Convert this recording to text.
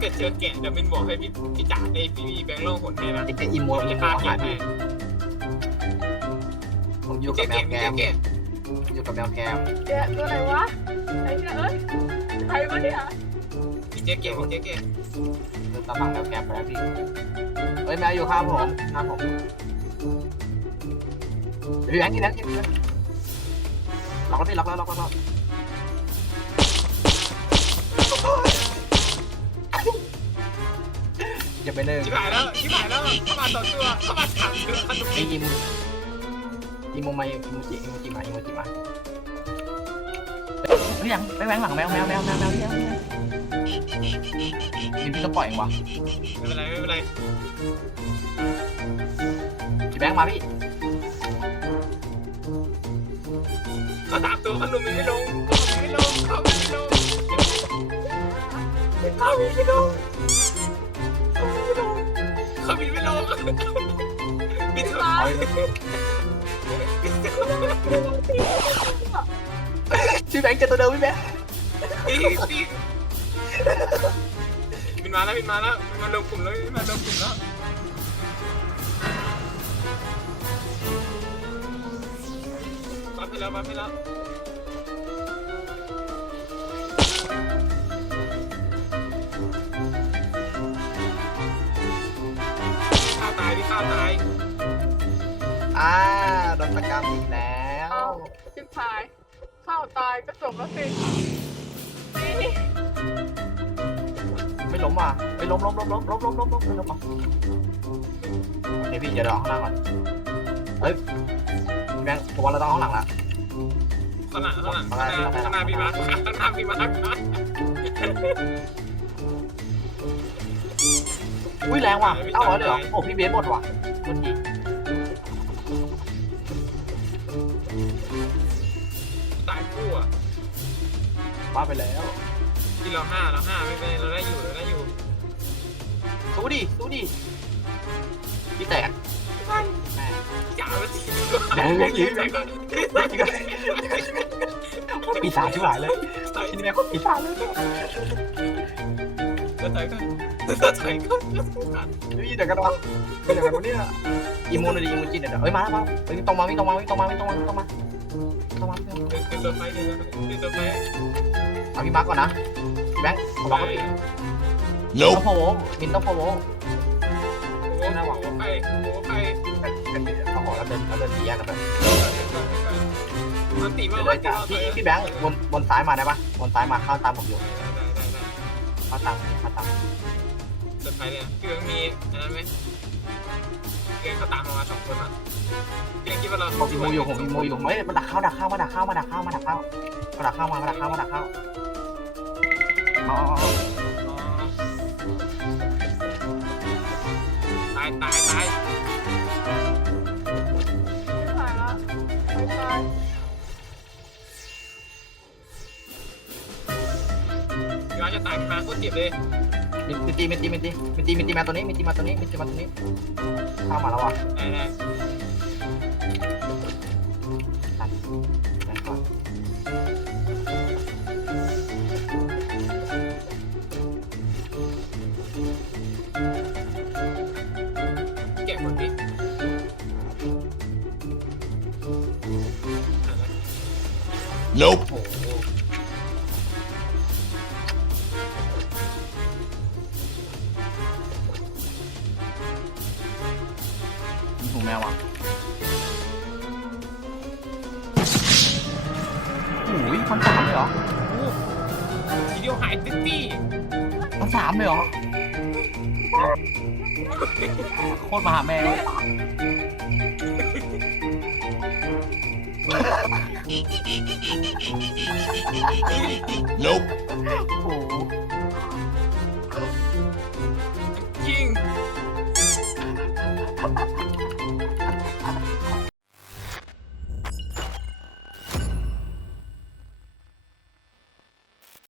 เกิดเจอแกะเดี๋ยวมินบอกให้พี่พี่จ๋าไอ้พี่แบงค์ล่องหนให้นะไอ้แกอิโมผมอิจะโมพาอาแกะหารให้ผมอยู่เจกัอบแมแกะวมีแกเจอแกะมอยู่กับแมวแกมแกะตัวไหนวะไอ้เนี่ยเอ้ยใครวะเนี่ยมีเจอแกะมีเจอแกะเดินตามหลังแมวแกมไปแล้วพี่เฮ้ยแมวอยู่ข้างผมข้างผมเดี๋ยวพี่แบงค์กินแล้วกินแล้วล็อกแล้วพี่ล็อกแล้วล็อกแล้ว จะไปเลิกชิบหายแล้วชิบหายแล้วเข้ามาสองตัวเข้ามาสามตัวเข้ามาไอ้ยิมยิมโมมายิมจิยิมจิมายิมจิมาเฮ้ยยังไปแบงค์หลังแมวแมวแมวแมวแมวแมวยิมพี่ต้องปล่อยเองวะไม่เป็นไรไม่เป็นไรพี่แบงค์มาพี่เขาตามตัวขนมไม่ลงเขาไม่ลงเขาไม่ลงเขาไม่ลง เขาไม่ลงบินตายพี่แบงค์เจอตัวเดิมพี่แบงค์ปีปีบินมาแล้วบินมาแล้วบินมาลงกลุ่มแล้วบินมาลงกลุ่มแล้วปั๊บไปแล้วปั๊บไปแล้วาวตายดิข้าวตายอ่าโดนตะกรรมอีกแล้วเอาชิบหายข้าวตายก็จบแล้วสินี่ไม่ล้มอะไม่ล้มล้มล้มล้มล้มล้มล้มล้มไม่ล้มอะเดี๋ยวพี่จะรอข้างล่างก่อนเฮ้ยพี่แบงค์ผมว่าเราต้องข้างหลังละข้างหลังข้างหลังข้างหน้าข้างหน้าพี่มาร์คข้างหน้าพี่มาร์ค อุ้ยแรงว่ะเอ้าเหรอเดี๋ยวโอ้พี่เบสหมดว่ะคนยิงตายคู่อะบ้าไปแล้วที่เราห้าเราห้าไม่เป็นเราได้อยู่เราได้อยู่สู้ดิสู้ดิพี่แตกแม่จ่าแล้วทีแรงแรงยิงปีศาจชิบหายเลยถอยทีนี้แม่งก็ปีศาจเลย จะถอยกันจะถอยกันนี่เดี๋ยวกันวะเดี๋ยวกันวะเนี่ยอีโมนเลยอีโมจินเดี๋ยวเฮ้ยมาแล้วมาเฮ้ยตรงมาวิ่งตรงมาวิ่งตรงมาวิ่งตรงมาวิ่งตรงมาตรงมาเป็นตัวไฟเป็นตัวไฟเอาพี่มาร์กก่อนนะพี่แบงค์ผมบอกว่าพี่ Nope. ต้องโพโวมินต้องโพโวโอ้โหไฟโอ้ไฟเขาบอกแล้วเดินแล้วเดินสี่แยกกันไปมันตีมาเลยจ้ะพี่พี่แบงค์บนบนซ้ายมาได้ปะบนซ้ายมาเข้าตามผมอยู่ ได้ได้ได้เข้าตามเข้าตามตัวไฟเนี่ยคือมีอันนั้นไหมเกมเขาตามมาสองคนอะเกมคิดว่าเราผมมีมูอยู่ผมมีมูอยู่เฮ้ยมันดักเข้าดักเข้ามาดักเข้ามาดักเข้ามาดักเข้ามาดักเข้ามามาดักเข้ามาดักเข้าอ๋อตายตายายมาโคตรเจ็บเลยมีมีตีมีตีมีตีมีตีมีตีมาตัวนี้มีตีมาตัวนี้มีตีมาตัวนี้เข้ามาแล้วอะได้ได้ตัดแบงค์ก่อนแกะหมดดิ Nope. โอ้โโอ้ยพันสามเลยเหรอทีเดียวหายติ๊ตี้พันสามเลยเหรอ โคตรมหาแมว Nope. โอ้โหยิง